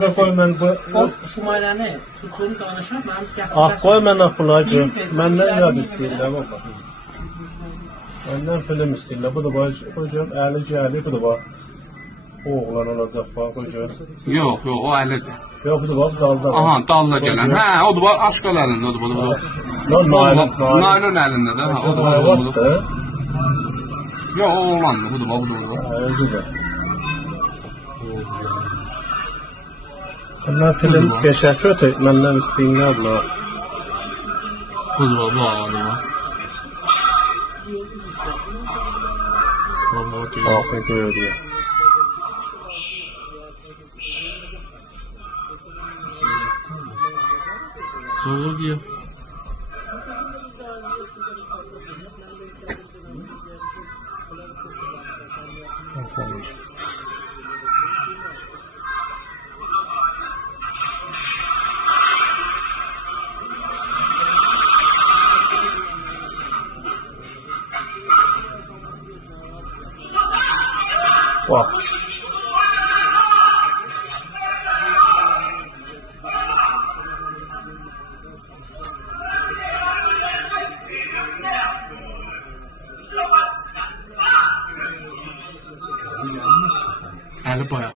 Qoy mən bu O şumayəni tutduğunu danışam, mənim ah qoy mən apılacı. Biz Məndən biz- yad biz- istəyirlər baba. Məndən film istəyirlər. Bu da baş hocam əli gəli bu da bax. Oğlan olacaq bax hocam. Yox, yox, o əlidir. Yox bu da bax dalda. Aha, dalda gələn. Hə, o da aşqal əlində, o da bu. Lan naylon Naylon əlində də, hə, o da bu. Yox, o oğlandı, bu da bu da. Özü Bunlar film geçer kötü. Məndən istəyirlər bunlar. Bu da bu ağadı. Bak ne görüyor. Sonra diyor. Bak. Əli bayağı.